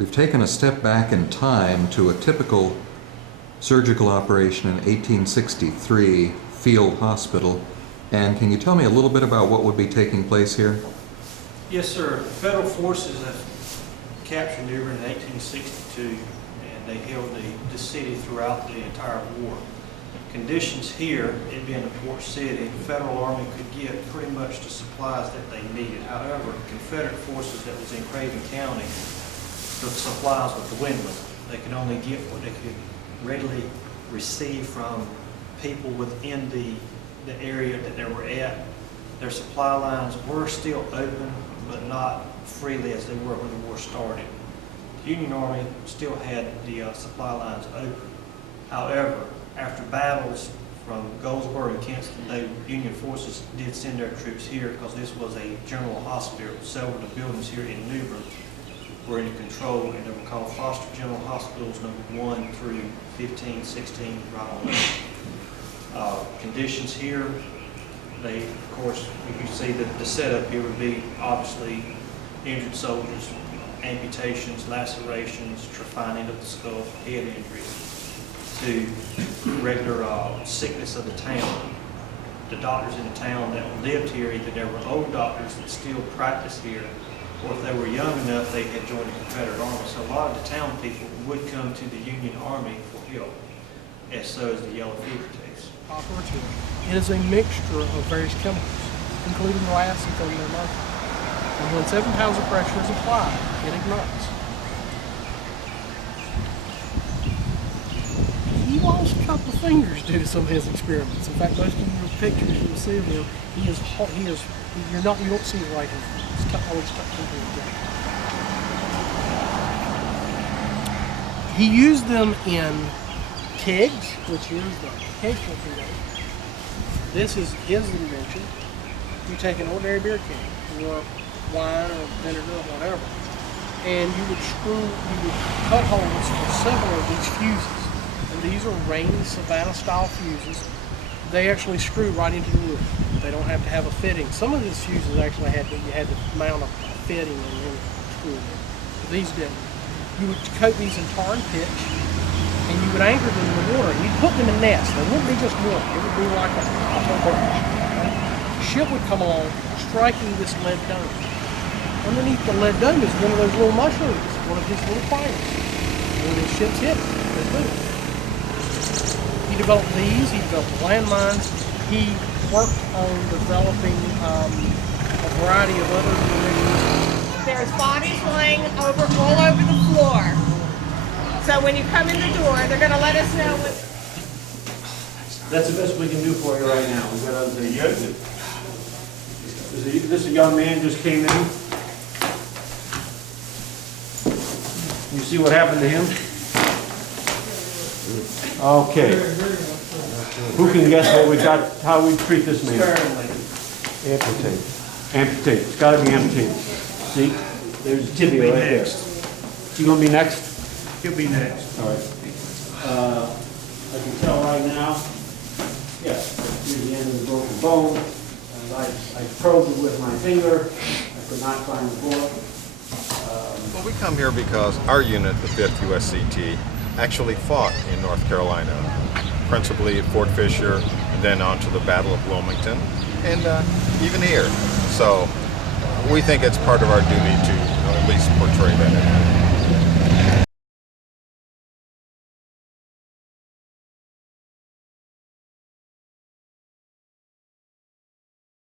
we've taken a step back in time to a typical surgical operation in 1863 field hospital. And can you tell me a little bit about what would be taking place here? Yes, sir. Federal forces have captured New Bern in 1862, and they held the city throughout the entire war. Conditions here, it being a port city, the Federal Army could get pretty much the supplies that they needed. However, Confederate forces that was in Craven County, the supplies were dwindling. They could only get what they could readily receive from people within the area that they were at. Their supply lines were still open, but not freely as they were when the war started. The Union Army still had the supply lines open. However, after battles from Goldsboro and Kinston, the Union forces did send their troops here because this was a general hospital. Several of the buildings here in New Bern were in control, and they were called Foster General Hospitals number 1 through 15, 16, right on up. Conditions here, they, of course, you can see that the setup here would be obviously injured soldiers, amputations, lacerations, trephining of the skull, head injuries, to regular sickness of the town. The doctors in the town that lived here, either there were old doctors that still practiced here, or if they were young enough, they had joined the Confederate Army. So a lot of the town people would come to the Union Army for help, as so is the yellow fever case. Operative. It is a mixture of various chemicals, including glass and thermal mercury. And when 7 pounds of pressure is applied, it ignites. He lost a couple of fingers due to some of his experiments. In fact, most of your pictures you'll see of him, you don't see it right here. It's always tucked into his jacket. He used them in kegs, which is the keg torpedo. This is his invention. You take an ordinary beer keg, or wine, or vinegar, or whatever, and you would cut holes for several of these fuses. And these are Rain Savannah style fuses. They actually screw right into the wood. They don't have to have a fitting. Some of these fuses actually you had to mount a fitting and then screw it in. These didn't. You would coat these in tar and pitch, and you would anchor them in the water. You'd put them in nests. They wouldn't be just one. It would be like a whole bunch. Right? Ship would come along, striking this lead dome. Underneath the lead dome is one of those little mushrooms, one of his little fires. When the ships hit it, they move. He developed these. He developed landmines. He worked on developing a variety of other munitions. There's bodies laying all over the floor. So when you come in the door, they're going to let us know what... That's the best we can do for you right now. We've got other things to do. This a young man just came in. You see what happened to him? Okay. Who can guess what we got, how we treat this man? Amputate. Amputate. It's got to be amputated. See? There's tibia right there. You going to be next? He'll be next. All right. I can tell right now, yes, here's the end of the broken bone. I probed it with my finger. I could not find the bullet. Well, we come here because our unit, the 5th USCT, actually fought in North Carolina, principally at Fort Fisher, and then on to the Battle of Wilmington, and even here. So we think it's part of our duty to at least portray that.